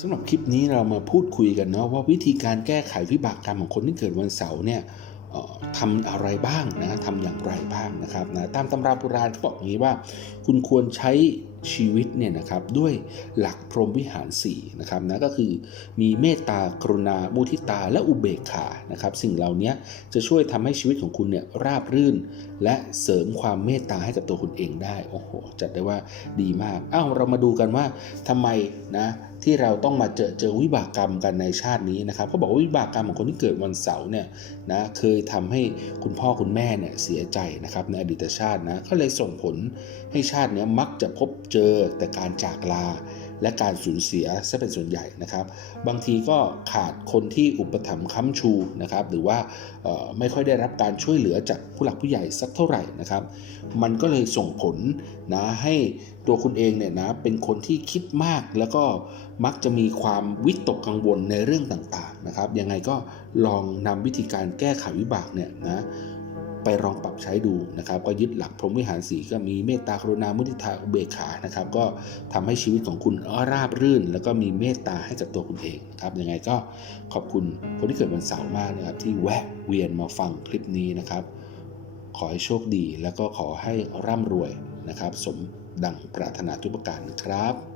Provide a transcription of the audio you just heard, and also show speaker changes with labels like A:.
A: สำหรับคลิปนี้เรามาพูดคุยกันเนาะว่าวิธีการแก้ไขวิบากกรรมของคนที่เกิดวันเสาร์เนี่ยทำอะไรบ้างนะทำอย่างไรบ้างนะครับนะตามตำราโบราณเขาบอกอย่างนี้ว่า คุณควรใช้ชีวิตเนี่ยนะครับด้วยหลักพรหมวิหาร4นะครับนะก็คือมีเมตตากรุณามุทิตาและอุเบกขานะครับสิ่งเหล่านี้จะช่วยทำให้ชีวิตของคุณเนี่ยราบรื่น และเสริมความเมตตาให้กับตัวคุณเองได้โอ้โหจัดได้ว่าดีมากอ้าวเรามาดูกันว่าทำไมนะ ที่เราต้องมาเจอเจอวิบากกรรมกันในชาตินี้นะครับเขาบอกว่าวิบากกรรมของคนที่เกิดวันเสาร์เนี่ยนะเคยทำให้คุณพ่อคุณแม่เนี่ยเสียใจนะครับในอดีตชาตินะก็เลยส่งผลให้ชาตินี้มักจะพบเจอแต่การจากลา และการสูญเสียซะเป็นส่วนใหญ่นะครับ บางทีก็ขาดคนที่อุปถัมภ์ค้ำชูนะครับ หรือว่าไม่ค่อยได้รับการช่วยเหลือจากผู้หลักผู้ใหญ่สักเท่าไหร่นะครับ มันก็เลยส่งผลนะให้ตัวคุณเองเนี่ยนะเป็นคนที่คิดมากแล้วก็มักจะมีความวิตกกังวลในเรื่องต่างๆนะครับ ยังไงก็ลองนำวิธีการแก้ไขวิบากเนี่ยนะ ไปลองปรับใช้ดูนะครับ ก็ยึดหลักพรหมวิหารสีก็มีเมตตากรุณามุทิตาอุเบกขานะครับ ก็ทำให้ชีวิตของคุณราบรื่น แล้วก็มีเมตตาให้กับตัวคุณเองครับยังไงก็ขอบคุณคนที่เกิดวันเสาร์มากนะครับที่แวะเวียนมาฟังคลิปนี้นะครับ ขอให้โชคดีแล้วก็ขอให้ร่ำรวยนะครับ สมดังปรารถนาทุกประการนะครับ